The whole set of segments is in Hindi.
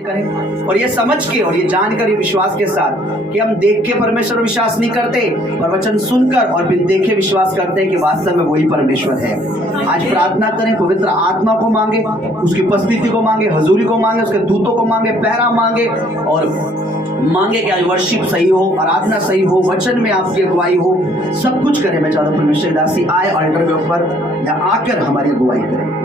करें और ये समझ के और ये जानकर ये विश्वास के साथ कि हम देख के परमेश्वर पर विश्वास नहीं करते और वचन सुनकर और बिन देखे विश्वास करते हैं कि वास्तव में वही परमेश्वर है। आज प्रार्थना करें, पवित्र आत्मा को मांगे, उसकी उपस्थिति को मांगे, हजूरी को मांगे, उसके दूतों को मांगे, पहरा मांगे और मांगे कि आज वर्शिप सही हो, आराधना सही हो, वचन में आपकी अगुवाई हो, सब कुछ करें। मैं चाहता हूँ परमेश्वर दासी आए ऑल्टर के ऊपर या आकर हमारी अगुवाई करें।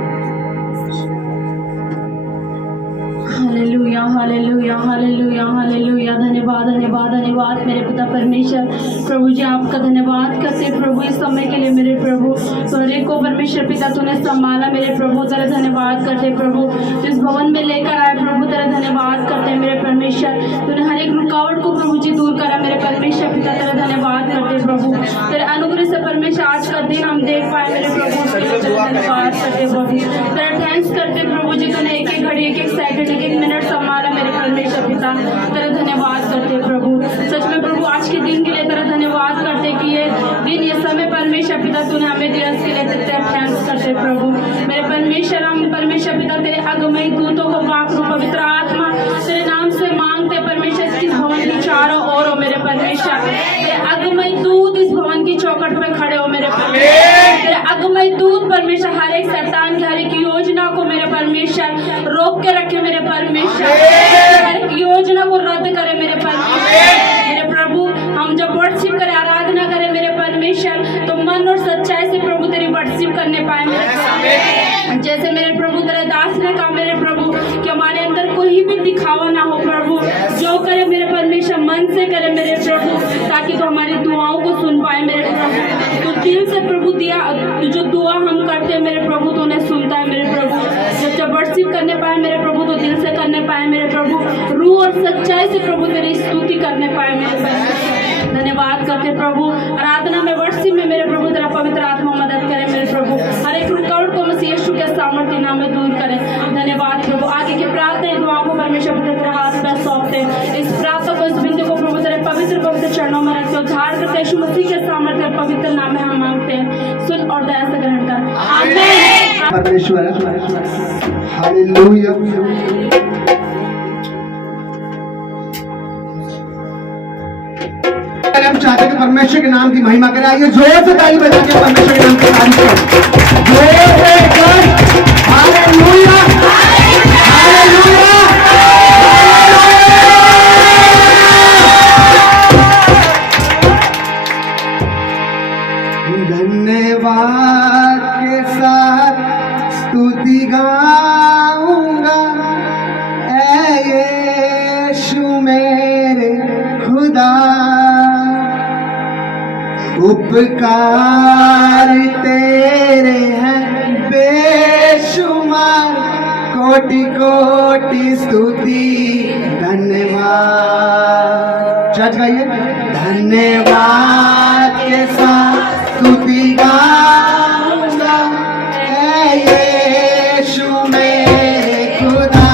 Hallelujah hallelujah hallelujah hallelujah. धन्यवाद धन्यवाद धन्यवाद मेरे पिता परमेश्वर। प्रभु जी आपका धन्यवाद करते प्रभु इस समय के लिए मेरे प्रभु। तोरे को परमेश्वर पिता तूने संभाला मेरे प्रभु, तेरा धन्यवाद करते प्रभु। इस भवन में लेकर आए प्रभु, तेरा धन्यवाद करते मेरे परमेश्वर। तूने हर एक रुकावट को प्रभु जी दूर करा मेरे परमेश्वर पिता, तेरा धन्यवाद करते प्रभु। तेरे अनुग्रह से परमेश्वर आज का दिन हम देख पाए मेरे प्रभु, तेरा धन्यवाद करते प्रभु। तेरा थैंक्स करते प्रभु जी, तूने एक एक घड़ी एक एक सेकंड एक एक मिनट संभाला मेरे परमेश्वर पिता, तेरा धन्यवाद करते प्रभु। सच में प्रभु आज के दिन के लिए तेरा धन्यवाद करते कि ये दिन ये समय परमेश्वर पिता तूने हमें दिया, इसके लिए तेरा थैंक्स करते प्रभु। मेरे परमेश्वर हम परमेश्वर पिता तेरे अगमई दूतों को पाक पवित्र आत्मा तेरे नाम से मांगते परमेश्वर इस भवन की चारों ओर हो मेरे परमेश्वर। तेरे अगमई दूत इस भवन की चौखट पे खड़े हो मेरे परमेश्वर। तेरे अगमई दूत परमेश्वर हर एक शैतान की हर एक योजना को मेरे परमेश्वर रोक के रखे मेरे परमेश्वर, हर एक योजना को रद्द करे मेरे परमेश्वर। मेरे प्रभु हम जब वर्शिप करें, आराधना करें मेरे परमेश्वर, तो मन और सच्चाई से प्रभु तेरी वर्शिप करने पाए मेरे प्रभु। जैसे मेरे प्रभु तेरे दास ने कहा मेरे प्रभु कि हमारे अंदर कोई भी दिखावा ना हो प्रभु, जो करे मेरे परमेश्वर मन से करे मेरे प्रभु, ताकि तो हमारी दुआओं को सुन पाए मेरे प्रभु। तो दिल से प्रभु दिया जो दुआ हम करते हैं मेरे प्रभु तो उन्हें सुनता है मेरे प्रभु। जब वर्शिप करने पाए मेरे प्रभु तो दिल से करने पाए मेरे प्रभु, रूह और सच्चाई से प्रभु तेरी स्तुति करने पाए मेरे प्रभु। धन्यवाद करते प्रभु। आराधना में वर्शिप में मेरे प्रभु तेरा पवित्र आत्मा मदद करे मेरे प्रभु, हर एक रुकावट को मसीह यीशु के सामर्थ्य नाम में दूर करे। धन्यवाद प्रभु। आगे की प्रार्थना दुआ को परमेश्वर तेरे हाथ में सौंपते, इस प्रार्थना को इस बिंदु को प्रभु तेरे पवित्र पवित्र चरणों में रखते, उद्धार करते यीशु मसीह के सामर्थ्य पवित्र नाम में हम मांगते हैं, सुन और दया से ग्रहण कर, आमीन। परमेश्वर हालेलुया। हम चाहते हैं कि परमेश्वर के नाम की महिमा करें। आइए जोर से ताली बजा के परमेश्वर के नाम की तारीफ करें, जोर से कर हालेलुया हालेलुया। धन्यवाद के साथ स्तुति गाऊंगा ऐ यीशु मेरे खुदा, उपकार तेरे हैं बेशुमार, कोटि कोटि स्तुति धन्यवाद। चर्च गाइए, धन्यवाद के साथ स्तुति गाऊंगा ऐ यीशु मेरे खुदा,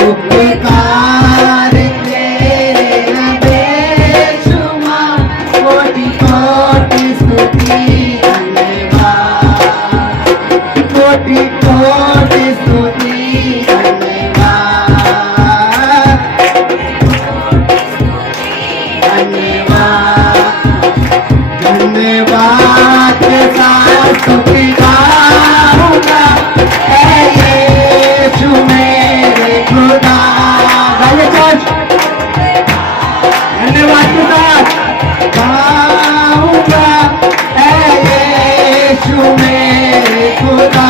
उपकार तेरे हैं बेशुमार, कोटि कोटि स्तुति धन्यवाद, कोटि कोटि स्तुति धन्यवाद, धन्यवाद धन्यवाद के साथ स्तुति गाऊंगा ऐ यीशु मेरे खुदा। गाइए चर्च, धन्यवाद के साथ गाऊंगा ऐ यीशु मेरे खुदा,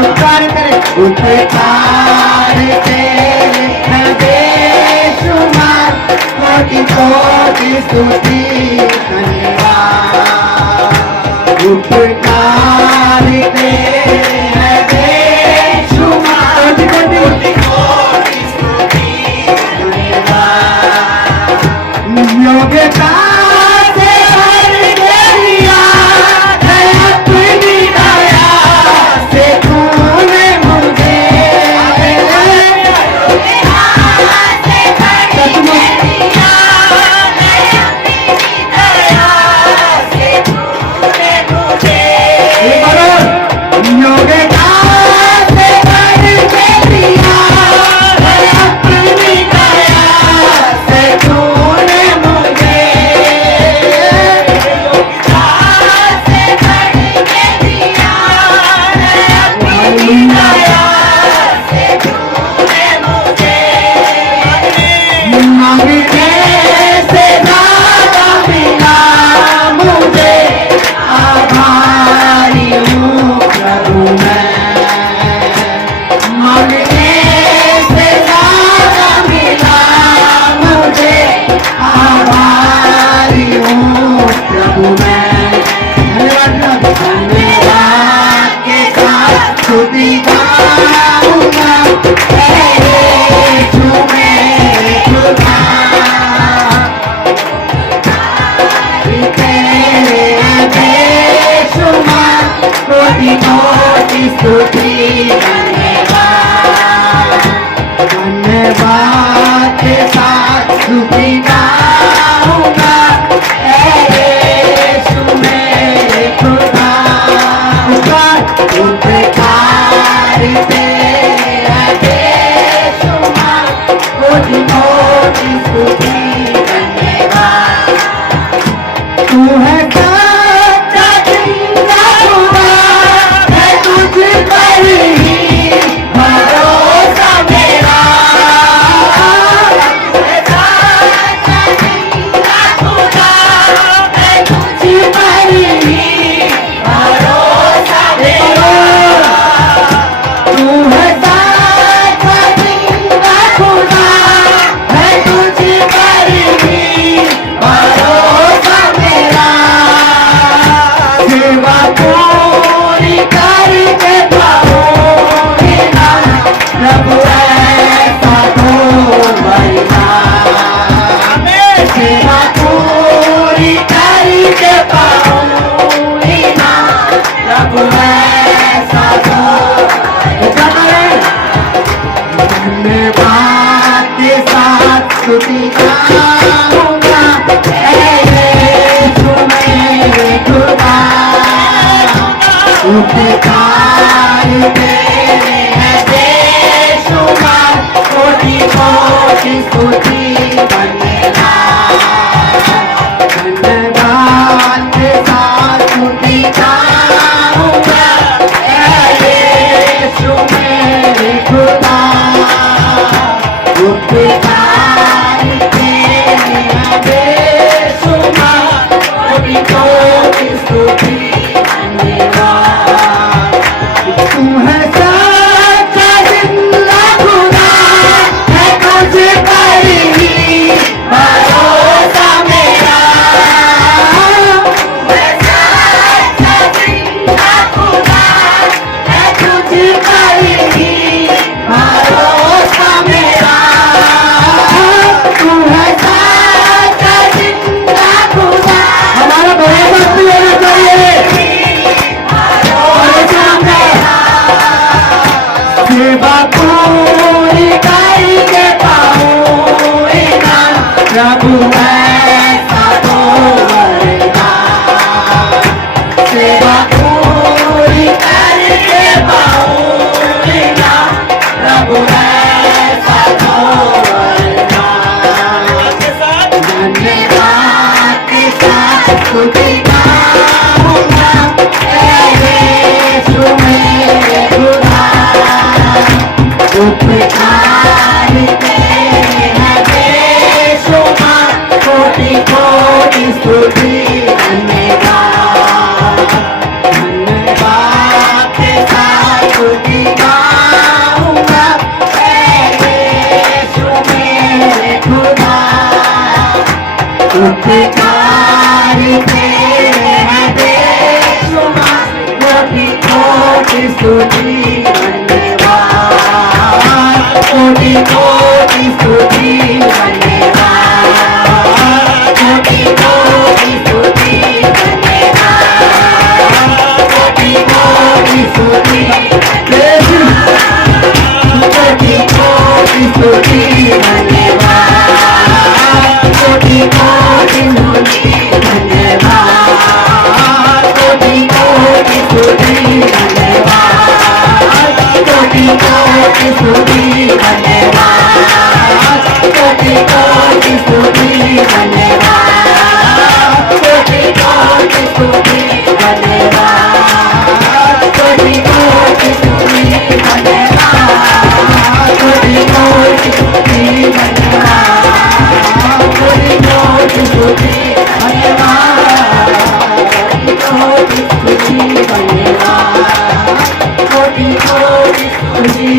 उपकार करे उपकार तेरे हैं बेशुमार, कोटि कोटि स्तुति धन्यवाद, उपकार तेरे हैं बेशुमार, कोटि कोटि स्तुति धन्यवाद। योग्यता से भर दिया है अपनी दया से तूने मुझे, योगे ऐसा तो मरना सेवा पूरी करके पाऊंगी ना प्रभु ऐसा तो धन्यवाद के साथ स्तुति गाऊंगा यीशु मेरे खुदा उपकार तेरे हैं बेशुमार कोटि कोटि स्तुति धन्यवाद के साथ स्तुति गाऊंगा यीशु मेरे खुदा उपकार तेरे हैं बेशुमार कोटि कोटि स्तुति तू है सच्चा जिंदा खुदा है तुझ पर ही भरोसा मेरा तू है सच्चा जिंदा खुदा है तुझ पर ही भरोसा मेरा तू है सच्चा जिंदा खुदा हमारा भरोसा लेना चाहिए सेवा पूरी करके पाऊंगी ना प्रभु ऐसा तो मरना सेवा पूरी करके पाऊंगी ना प्रभु ऐसा तो मरना धन्यवाद के साथ स्तुति गाऊंगा यीशु मेरे खुदा उपकार तेरे हैं बेशुमार कोटि कोटि स्तुति धन्यवाद धन्यवाद के साथ स्तुति गाऊंगा यीशु मेरे खुदा उपकार तेरे हैं बेशुमार कोटि कोटि स्तुति कोटि कोटि स्तुति धन्यवाद कोटि कोटि स्तुति धन्यवाद कोटि कोटि स्तुति कोटि कोटि स्तुति धन्यवाद कोटि कोटि स्तुति धन्यवाद कोटि कोटि स्तुति धन्यवाद कोटि कोटि स्तुति धन्यवाद कोटि कोटि स्तुति धन्यवाद कोटि कोटि स्तुति धन्यवाद कोटि कोटि स्तुति धन्यवाद कोटि कोटि स्तुति धन्यवाद कोटि कोटि स्तुति धन्यवाद कोटि कोटि स्तुति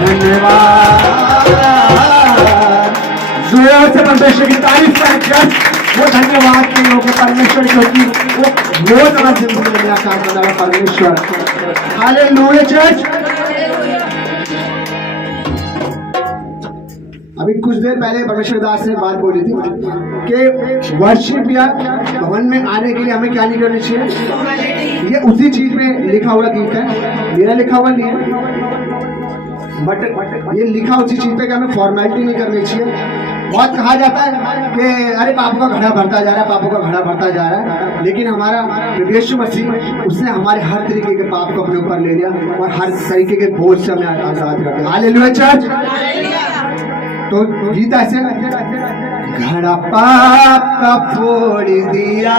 धन्यवाद जोर से परमेश्वर की तारीफ करें वो धन्यवाद के लोग परमेश्वर क्योंकि वो रोज हमारी जिंदगी में आकार बना है परमेश्वर हालेलुया चर्च अभी कुछ देर पहले परमेश्वर दास ने बात बोली थी कि वर्शिप या भवन में आने के लिए हमें क्या नहीं करनी चाहिए ये उसी चीज में लिखा हुआ गीत है मेरा लिखा हुआ नहीं है बट ये लिखा उसी चीज पे कि हमें फॉर्मेलिटी नहीं करनी चाहिए बहुत कहा जाता है कि अरे पापों का घड़ा भरता जा रहा है पापों का घड़ा भरता जा रहा है लेकिन हमारा यीशु मसीह उसने हमारे हर तरीके के पाप को अपने ऊपर ले लिया और हर तरीके के बोझ से हमें आजाद कर दिया हालेलुया चर्च तो गीत ऐसे घड़ा पाप का फोड़ दिया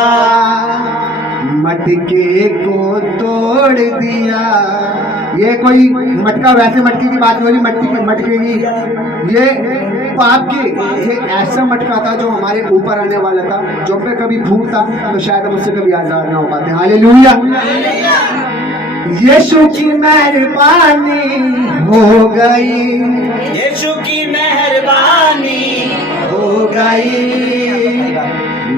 मटके को तोड़ दिया ये कोई मटका वैसे मटके की बात नहीं हो रही मटके की ये पाप की ये ऐसा मटका था जो हमारे ऊपर आने वाला था जो पे कभी भूख था तो शायद हम उससे कभी आजाद ना हो पाते हालेलुया यीशु की मेहरबानी हो गई यीशु की मेहरबानी हो गई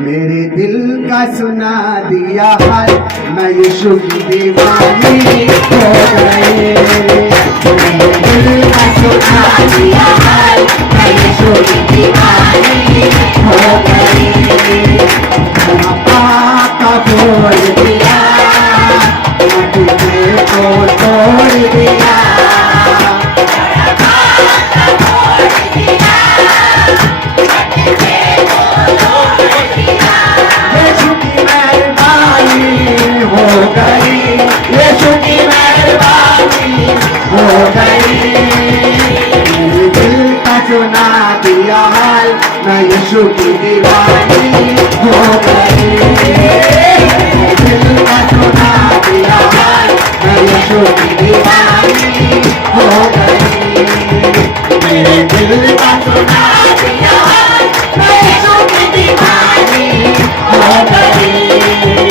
मेरे दिल का सुना दिया हाल, मैं यीशु की दीवानी हो गई। मेरे दिल का सुना दिया हाल, मैं यीशु की दीवानी हो गई। पापा बोल दिया, तुझे को तोड़ दिया। यीशु की मेहरबानी हो गई, यीशु की मेहरबानी हो गई। मेरे दिल का सुना दिया हाल, मैं यीशु की दीवानी हो गई। मेरे दिल का सुना दिया हाल, मैं यीशु की दीवानी हो गई। मेरे दिल का सुना दिया हाल, मैं यीशु की दीवानी हो गई।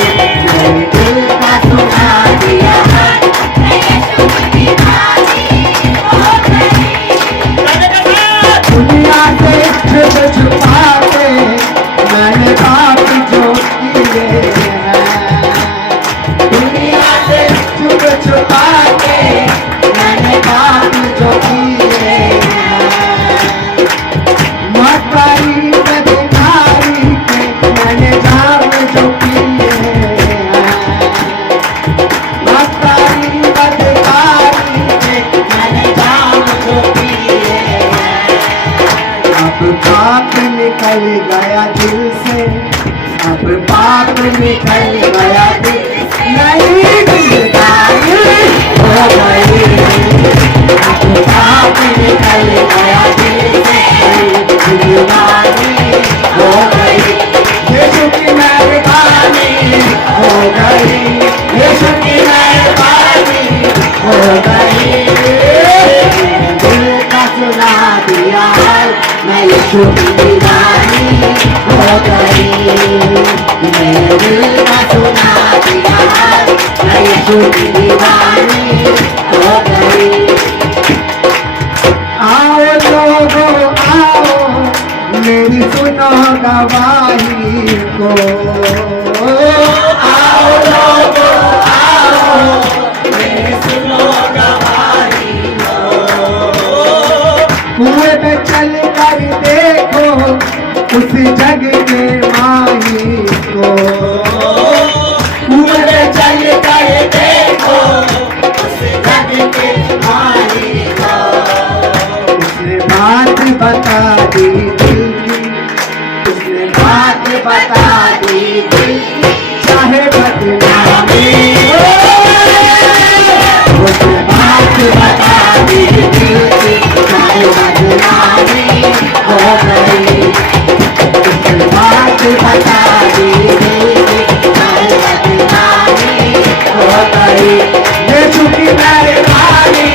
मेरे दिल का सुना दिया हाल, मैं यीशु की दीवानी हो गई। दुनिया से छुप छुपा के मैंने पाप जो किए हैं, दुनिया से छुप छुपा के मैंने पाप जो किए हैं। मक्कारी बदकारी के मैंने जाम जो किए हैं, मक्कारी बदकारी के मैंने जाम जो किए हैं। अब पाप निकल गया दिल से, अब पाप निकल गया दिल से, नहीं दिलदारी हो गई। अब पाप निकल गया दिल से, दिलदारी हो गई। यीशु की मेहरबानी हो गई, यीशु की मेहरबानी हो गई। दिल का सुना दिया हाल, मैं यीशु की दीवानी हो गई। मेरे दिल का सुना दिया हाल, मैं यीशु की दीवानी हो गई। आओ लोगों आओ, मेरी सुनो गवाही को। आओ लोगों आओ, मेरी सुनो गवाही को। कुएं में चल कर देखो उस जग के माही को। कुएं में चल कर देखो उस जग के माही को। उसने बात बता दी दिल की, उसने बात बता दी दिल की, चाहे बदनामी हो। उसने बात बता दी दिल की, चाहे बदनामी हो गई। उसने बात बता दी दिल की, चाहे बदनामी हो गई। यीशु की मेहरबानी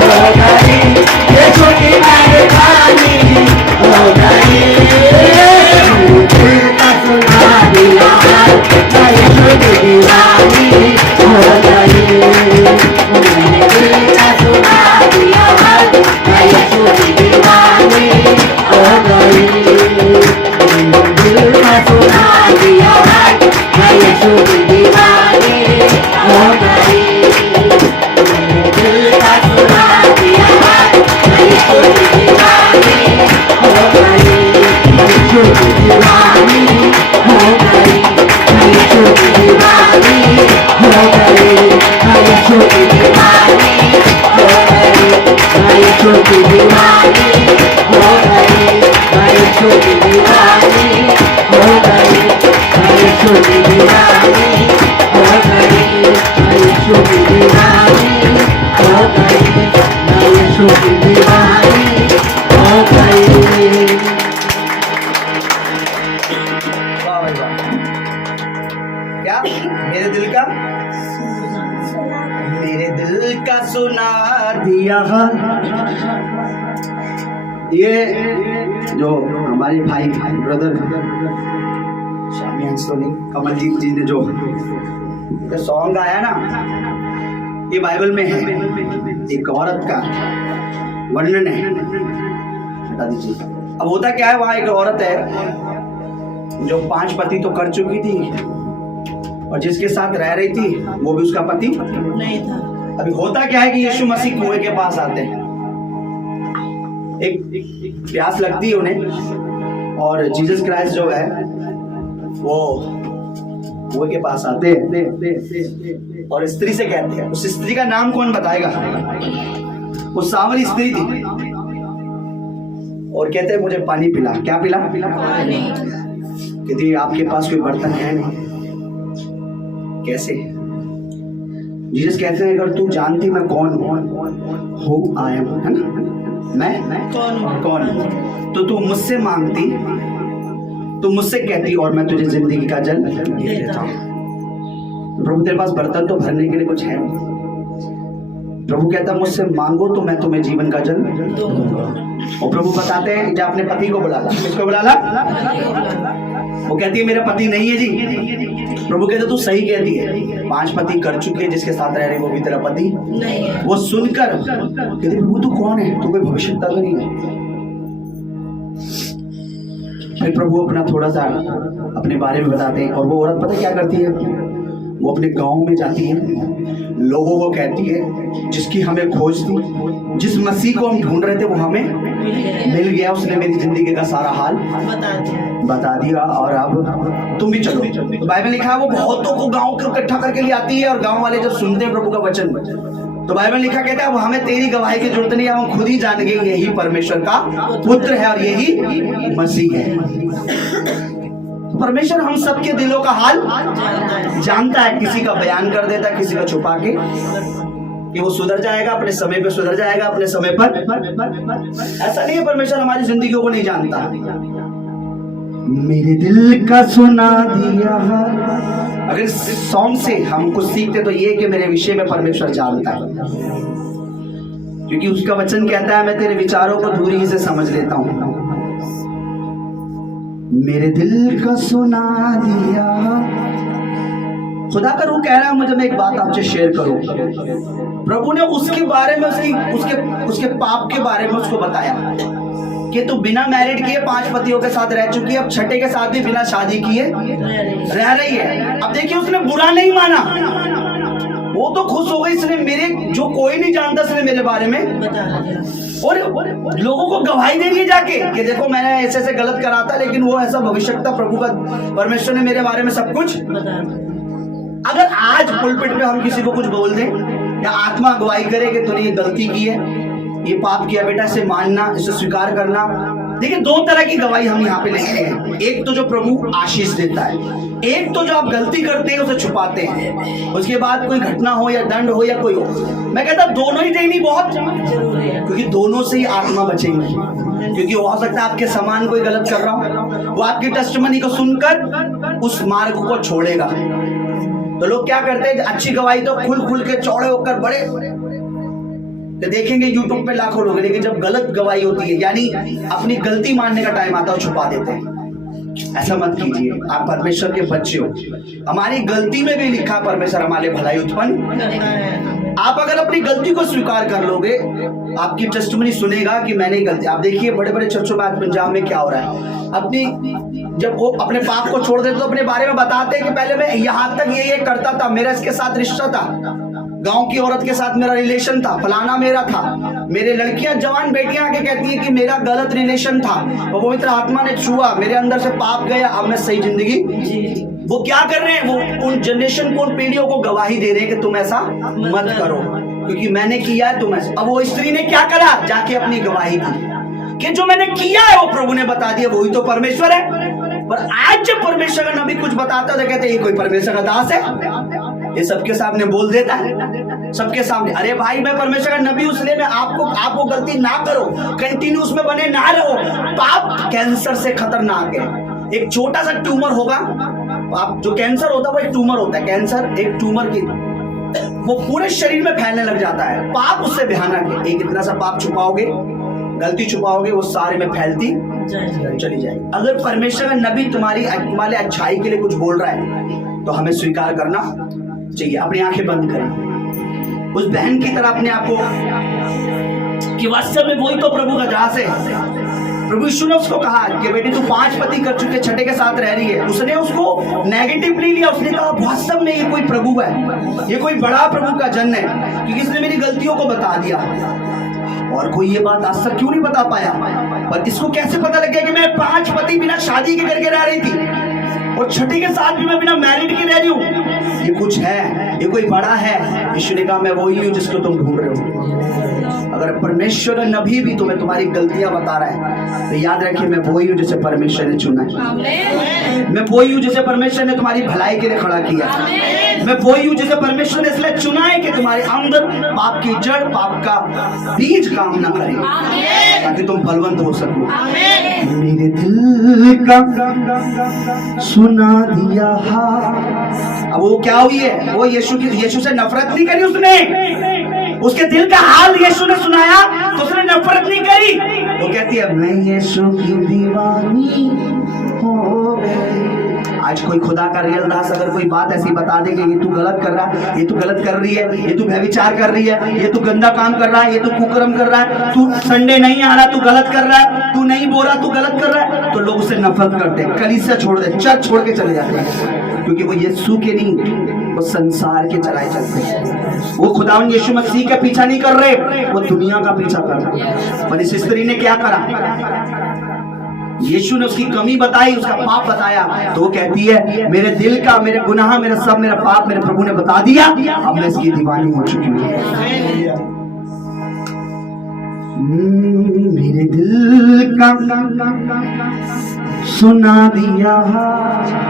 हो गई, यीशु की मेहरबानी हो गई। दिल का सुना दिया हाल, मैं यीशु की दीवानी हो गई। मेरे दिल का सुना दिया हाल, मैं यीशु की दीवानी हो गई। मेरे दिल का सुना दिया हाल, मैं यीशु की दीवानी हो गई। मेरे दिल का सुना दिया हाल, मैं यीशु की दीवानी हो गई। यीशु की दीवानी हो गई, मैं यीशु की दीवानी हो गई। मैं यीशु की दीवानी हो गई, मैं यीशु की दीवानी हो गई। मैं यीशु की दीवानी हो गई, मैं यीशु की दीवानी हो गई। मैं यीशु की दीवानी हो गई, मैं यीशु की दीवानी हो गई। वाह भाई वाह। क्या मेरे दिल का सुना दिया हाल। ये जो हमारे भाई ब्रदर शामी हंसोनी कमलजीत जी ने जो सॉन्ग गाया ना, ये बाइबल में है। एक औरत का वर्णन है। हटा दीजिए। अब होता क्या है, वहाँ एक औरत है, जो 5 पति तो कर चुकी थी और जिसके साथ रह रही थी वो भी उसका पति नहीं था। अभी होता क्या है कि यीशु मसीह कुएं के पास आते हैं, एक प्यास लगती है उन्हें और जीसस क्राइस्ट जो है वो कुएं के पास आते हैं और स्त्री से कहते हैं, उस स्त्री का नाम कौन बताएगा? वो सांवली स्त्री थी और कहते हैं मुझे पानी पिला। क्या पिला? कहती आपके पास कोई बर्तन है नहीं। कैसे? जीसस कहते हैं अगर तू जानती मैं कौन हूँ आई एम, है ना, मैं कौन हूँ, तो तू मुझसे मांगती, तू मुझसे कहती और मैं तुझे जिंदगी का जल दे देता हूँ। प्रभु तेरे पास बर्तन तो भरने के लिए कुछ है नहीं। प्रभु कहता मुझसे मांगो तो मैं तुम्हें जीवन का जल दूंगा। और प्रभु बताते हैं जब अपने पति को बुला ला। किसको बुला ला? वो कहती है मेरा पति नहीं है जी। प्रभु कहते तू सही कहती है, 5 पति कर चुके हैं, जिसके साथ रह रहे वो भी तेरा पति नहीं है। वो सुनकर कहते प्रभु तू कौन है? तू कोई भविष्यवक्ता तो नहीं है? फिर प्रभु अपना थोड़ा सा अपने बारे में बताते हैं और वो औरत पता क्या करती है? वो अपने गांव में जाती है, लोगों को कहती है जिसकी हमें खोज थी, जिस मसीह को हम ढूंढ रहे थे वो हमें मिल गया, उसने मेरी जिंदगी का सारा हाल बता दिया और अब तुम भी चलो। तो बाइबल लिखा है वो बहुतों को गांव को इकट्ठा करके ले आती है और गांव वाले जब सुनते हैं प्रभु का वचन, तो बाइबल लिखा कहता है वो हमें तेरी गवाही की जरूरत नहीं है, हम खुद ही जान गए यही परमेश्वर का पुत्र है और यही मसीह है। परमेश्वर हम सबके दिलों का हाल जानता है, किसी का बयान कर देता है, किसी का छुपा के कि वो सुधर जाएगा, अपने समय पे सुधर जाएगा, अपने समय पर। ऐसा नहीं है परमेश्वर हमारी जिंदगियों को नहीं जानता। मेरे दिल का सुना दिया। अगर इस सॉन्ग से हम कुछ सीखते तो ये कि मेरे विषय में परमेश्वर जानता है, क्योंकि उसका वचन कहता है मैं तेरे विचारों को दूरी से समझ लेता हूं। मेरे दिल का सुना दिया। खुदा का रूह कह रहा है मुझे, मैं एक बात आपसे शेयर करूं। प्रभु ने उसके बारे में उसके पाप के बारे में उसको बताया कि तू बिना मैरिड किए 5 पतियों के साथ रह चुकी है, अब छठे के साथ भी बिना शादी किए रह रही है। अब देखिए उसने बुरा नहीं माना, वो तो खुश हो गई, इसने मेरे जो कोई नहीं जानता इसने मेरे बारे में और लोगों को गवाही दे रही है जाके कि देखो मैंने ऐसे ऐसे गलत करा था, लेकिन वो ऐसा भविष्यवक्ता प्रभु का परमेश्वर ने मेरे बारे में सब कुछ। अगर आज पुलपिट पे हम किसी को कुछ बोल दें या आत्मा गवाही करे कि तूने ये गलती की है, ये पाप किया बेटा, इसे मानना, इसे स्वीकार करना। देखिए 2 तरह की गवाही हम यहाँ पे लेते हैं। एक तो जो प्रभु आशीष देता है, एक तो जो आप गलती करते हैं उसे छुपाते हैं, उसके बाद कोई घटना हो या दंड हो या कोई हो। मैं कहता दोनों ही देनी बहुत जरूरी है, क्योंकि दोनों से ही आत्मा बचेंगी। क्योंकि हो सकता है आपके समान कोई गलत कर रहा हो, वो आपकी टेस्टिमनी को सुनकर उस मार्ग को छोड़ेगा। तो लोग क्या करते हैं, अच्छी गवाही तो खुल के चौड़े होकर बड़े तो देखेंगे यूट्यूब पे लाखों लोग, लेकिन जब गलत गवाही होती है यानी अपनी गलती मानने का टाइम आता है छुपा देते हैं। ऐसा मत कीजिए, आप परमेश्वर के बच्चे हो। हमारी गलती में भी लिखा परमेश्वर हमारे भलाई उत्पन्न करता है। आप अगर अपनी गलती को स्वीकार कर लोगे, आपकी टेस्टिमनी सुनेगा कि मैंने गलती। आप देखिए बड़े बड़े चर्चों में आज पंजाब में क्या हो रहा है, अपनी जब वो अपने पाप को छोड़ देते तो अपने बारे में बताते हैं कि पहले मैं यहाँ तक ये करता था, मेरा इसके साथ रिश्ता था, गांव की औरत के साथ मेरा रिलेशन था, फलाना मेरा था। मेरे लड़कियां जवान बेटियां आके कहती है कि मेरा गलत रिलेशन था, और पवित्र आत्मा ने छुआ, मेरे अंदर से पाप गया, अब मैं सही जिंदगी। वो क्या कर रहे हैं, वो उन जनरेशन को, उन पीढ़ियों को गवाही दे रहे हैं कि तुम ऐसा मत करो क्योंकि मैंने किया है, तुम ऐसा। अब वो स्त्री ने क्या करा, जाके अपनी गवाही दी कि जो मैंने किया है वो प्रभु ने बता दिया, वही तो परमेश्वर है। पर आज जब परमेश्वर का नबी कुछ बताता है तो कहते हैं ये कोई परमेश्वर का दास है, ये सबके सामने बोल देता है, सबके सामने। अरे भाई मैं परमेश्वर का नबी, इसलिए मैं आपको गलती ना करो, कंटिन्यू उसमें बने ना रहो। पाप कैंसर से खतरनाक है। एक छोटा सा ट्यूमर होगा, आप जो कैंसर होता है वो एक ट्यूमर होता है, कैंसर एक ट्यूमर की, वो पूरे शरीर में फैलने लग जाता है। पाप उससे भयानक है। एक इतना सा पाप छुपाओगे, गलती छुपाओगे, वो सारे में फैलती चली जाएगी। अगर परमेश्वर का नबी तुम्हारे अच्छाई के लिए कुछ बोल रहा है तो हमें स्वीकार करना चाहिए। अपनी आंखें बंद करें, उस बहन की तरह अपने आप को कि वास्तव में वही तो प्रभु का दास है। प्रभु यीशु ने उसको कहा कि बेटी तू 5 पति कर चुके, छठे के साथ रह रही है। उसने उसको नेगेटिवली लिया, उसने कहा वास्तव में ये कोई प्रभु है, ये कोई बड़ा प्रभु का जन है, क्योंकि इसने मेरी गलतियों को बता दिया। और कोई ये बात आज तक क्यों नहीं बता पाया, पर इसको कैसे पता लग गया कि मैं 5 पति बिना शादी के करके रह रही थी और छठी के साथ भी मैं बिना मैरिड के रह रही हूँ। ये कुछ है, ये कोई बड़ा है। यीशु ने कहा मैं वही हूँ जिसको तुम ढूंढ रहे हो। अगर परमेश्वर नबी भी तुम्हें तुम्हारी गलतियां बता रहा है तो याद रखिए मैं वही हूँ जिसे परमेश्वर ने चुना है। मैं वही हूँ जिसे परमेश्वर ने तुम्हारी भलाई के लिए खड़ा किया। मैं वही हूँ जिसे परमेश्वर ने इसलिए चुना है कि तुम्हारे अंदर पाप की जड़, पाप का बीज काम ना करे, ताकि तुम फलवंत हो सको। मेरे दिल का सुना दिया। अब वो क्या हुई है, वो यीशु से नफरत नहीं करी उसने, उसके दिल का हाल यीशु ने सुनाया तो उसने नफरत नहीं करी। वो कहती है मैं यीशु की दीवानी हो गई। आज कोई खुदा का रियल दास अगर कोई बात ऐसी बता दे कि ये तू गलत कर रहा है, ये तू गलत कर रही है, ये तू व्यभिचार कर रही है, ये तू गंदा काम कर रहा है, ये तू कुकर्म कर रहा है, तू संडे नहीं आ रहा तू गलत कर रहा है, तू नहीं बोल रहा तू गलत कर रहा है, तो लोग उससे नफरत करते हैं, कलीसिया छोड़ दे, चर्च छोड़ के चले जाते हैं, क्योंकि वो यीशु के नहीं, वो संसार के चलाए चलते हैं। वो खुदावन यीशु मसीह का पीछा नहीं कर रहे, वो दुनिया का पीछा कर रहे। पर इस स्त्री ने क्या करा, यीशु ने उसकी कमी बताई, उसका पाप बताया, तो वो कहती है मेरे दिल का, मेरे गुनाह, मेरा सब, मेरा पाप मेरे प्रभु ने बता दिया, अब मैं इसकी दीवानी हो चुकी हूँ। मेरे दिल का सुना दिया।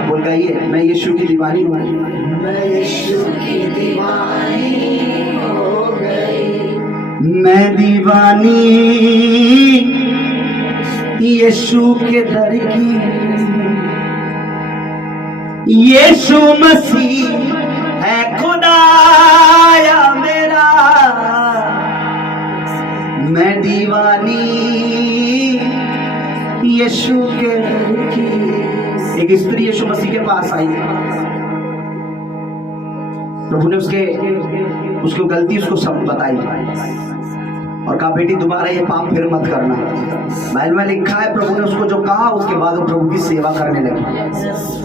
बोल गई मैं यीशु की दीवानी हूँ, मैं यीशु की दीवानी हो गई, मैं दीवानी यीशु के दर की। यीशु मसीह है खुदाया मेरा, मैं दीवानी यीशु के दर की। एक स्त्री यीशु मसीह के पास आई, प्रभु ने उसको गलती उसको सब बताई और कहा बेटी दोबारा ये पाप फिर मत करना। बाइबल में लिखा है प्रभु ने उसको जो कहा उसके बाद वो प्रभु की सेवा करने लगी।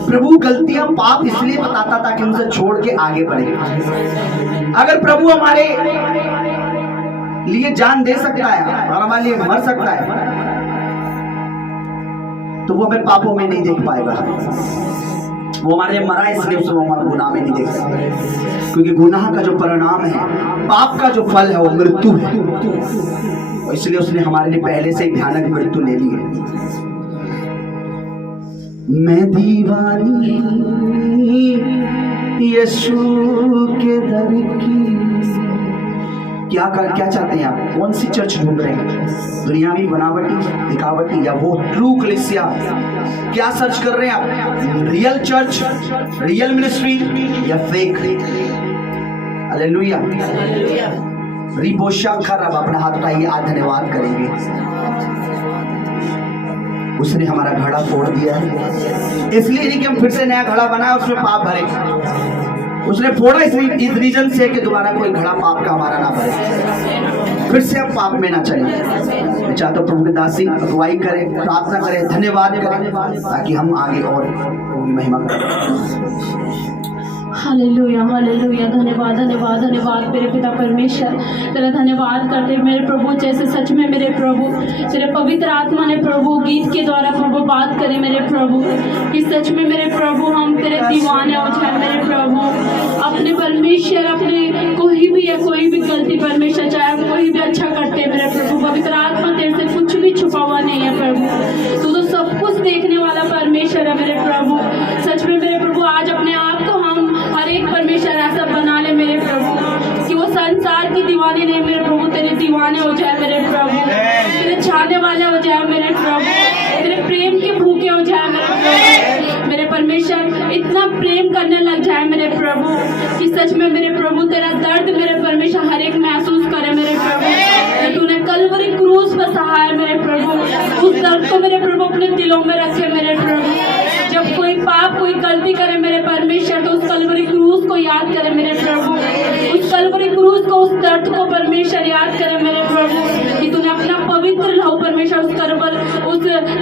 प्रभु गलतियां पाप इसलिए बताता ताकि उनसे छोड़ के आगे बढ़े। अगर प्रभु हमारे लिए जान दे सकता है और हमारे लिए मर सकता है तो वो हमें पापों में नहीं देख पाएगा। वो हमारे लिए मरा इसलिए उसे वो हमारे गुनाह में नहीं देख सकता, क्योंकि गुनाह का जो परिणाम है, पाप का जो फल है वो मृत्यु है, और इसलिए उसने हमारे लिए पहले से ही भयानक मृत्यु ले ली है। मैं दीवानी यीशु के दर की। क्या चाहते हैं आप, कौन सी चर्च ढूंढ रहे हैं, दुनियावी बनावटी दिखावटी या वो ट्रू कलीसिया? क्या सर्च कर रहे हैं आप, रियल चर्च, रियल मिनिस्ट्री या फेक? हालेलुया। रिबोशा खराब, अपना हाथ उठाइए, आज धन्यवाद करेंगे। उसने हमारा घड़ा फोड़ दिया है, इसलिए नहीं कि हम फिर से नया घड़ा बनाए उसमें पाप भरे। उसने फोड़ा इस रीजन से कि दोबारा कोई घड़ा पाप का हमारा ना भरे, फिर से हम पाप में ना चले। मैं चाहता हूँ प्रभु के दासी अगुवाई करें, प्रार्थना करें, धन्यवाद करें, ताकि हम आगे और महिमा करें। Hallelujah hallelujah. धन्यवाद धन्यवाद धन्यवाद मेरे पिता परमेश्वर, तेरा धन्यवाद करते मेरे प्रभु, जैसे सच में मेरे प्रभु तेरे पवित्र आत्मा ने प्रभु गीत के द्वारा प्रभु बात करे मेरे प्रभु, कि सच में मेरे प्रभु हम तेरे दीवाने हो जाए मेरे प्रभु। अपने परमेश्वर अपने कोई भी गलती परमेश्वर चाहे कोई भी अच्छा करते मेरे प्रभु, पवित्र आत्मा तेरे से कुछ भी छुपा हुआ नहीं है प्रभु, तू तो सब कुछ देखने वाला परमेश्वर है मेरे प्रभु। सच में मेरे प्रभु आज अपने आप को हम हर एक परमेश्वर ऐसा बना ले मेरे प्रभु कि वो संसार की दीवानी नहीं मेरे प्रभु, तेरे दीवाने हो जाए मेरे प्रभु, तेरे चाहने वाले हो जाए मेरे प्रभु, तेरे प्रेम के भूखे हो जाए मेरे प्रभु। मेरे परमेश्वर इतना प्रेम करने लग जाए मेरे प्रभु कि सच में मेरे प्रभु तेरा दर्द मेरे परमेश्वर हर एक महसूस करे मेरे प्रभु। तूने कलवरी क्रूस पर सहाय मेरे प्रभु, उस दर्द को मेरे प्रभु अपने दिलों में रखे मेरे प्रभु। जब कोई कोई पाप कोई गलती करे मेरे परमेश्वर तो उस कलवरी क्रूस को याद करे मेरे प्रभु, उस कलवरी क्रूस को, उस दर्द को परमेश्वर याद करे मेरे प्रभु, कि तूने अपना पवित्र लहू परमेश्वर उस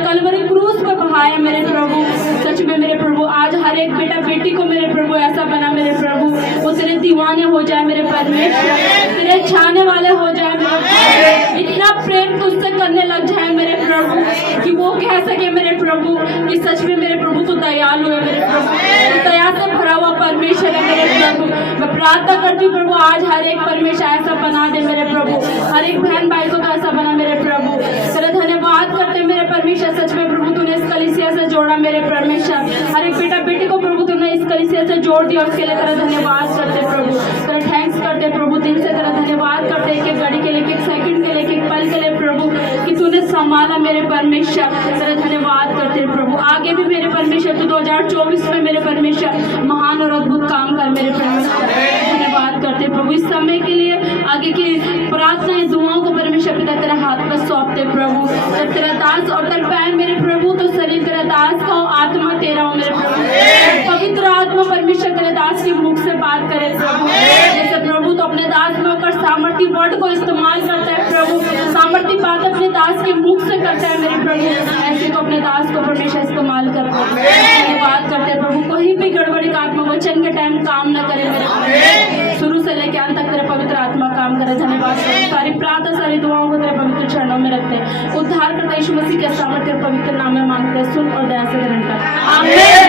कलवरी क्रूस पर बहाया मेरे प्रभु। सच में मेरे प्रभु आज हर एक बेटा बेटी को मेरे प्रभु ऐसा बना मेरे प्रभु, वो तेरे दीवाने हो जाए मेरे परमेश्वर, तेरे छाने वाले हो जाए मेरे प्रभु, इतना प्रेम तुझसे करने लग जाए मेरे प्रभु कि वो कह सके मेरे प्रभु कि सच में मेरे प्रभु तू दयालु है मेरे प्रभु, तू दया से भरा हुआ परमेश्वर है मेरे प्रभु। मैं प्रार्थना करती हूँ प्रभु आज हर एक परमेश्वर ऐसा बना दे मेरे प्रभु, हर एक बहन भाई को तो ऐसा बना मेरे प्रभु। तेरा धन्यवाद करते मेरे परमेश्वर, सच में प्रभु तूने इस कलीसिया से जोड़ा मेरे परमेश्वर, हर एक बेटा बेटी को प्रभु तूने इस कलीसिया से जोड़ दिया, उसके लिए तेरा धन्यवाद करते प्रभु, तेरा थैंक्स करते प्रभु, दिल से तेरा धन्यवाद करते एक एक घड़ी के लिए, एक सेकंड के लिए, एक पल के लिए प्रभु कि तूने संभाला मेरे परमेश्वर, तेरा धन्यवाद करते प्रभु। आगे भी मेरे परमेश्वर तू 2024 में मेरे परमेश्वर महान और अद्भुत काम कर मेरे परमेश्वर, धन्यवाद करते प्रभु इस समय के लिए। आगे की प्रार्थनाएं दुआओं को परमेश्वर पिता तेरे हाथ पर सौंपते प्रभु, जब तेरा दास और तड़पाए मेरे प्रभु तो शरीर तेरा दास का हो, आत्मा तेरा हो मेरे प्रभु, पवित्र आत्मा परमेश्वर तेरे दास के मुख से बात करे प्रभु, जैसे प्रभु तो अपने दास में होकर सामर्थ्य वर्ड को इस्तेमाल करता है प्रभु, सामर्थ्य बात अपने दास के मुख से करता है मेरे प्रभु, ऐसे को अपने दास को परमेश्वर इस्तेमाल करता है, धन्यवाद करते हैं प्रभु। कोई भी गड़बड़ी का आत्मा वचन के टाइम काम न करे मेरे प्रभु, शुरू से लेकर अंत तक तेरे पवित्र आत्मा काम करे, धन्यवाद। सारी प्रार्थना सारी दुआओं को तेरे पवित्र चरणों में रखते हैं, उद्धार करता यीशु मसीह के सामर्थ्य और पवित्र नाम में मांगते हैं, सुन और दया से ग्रहण कर, आमीन।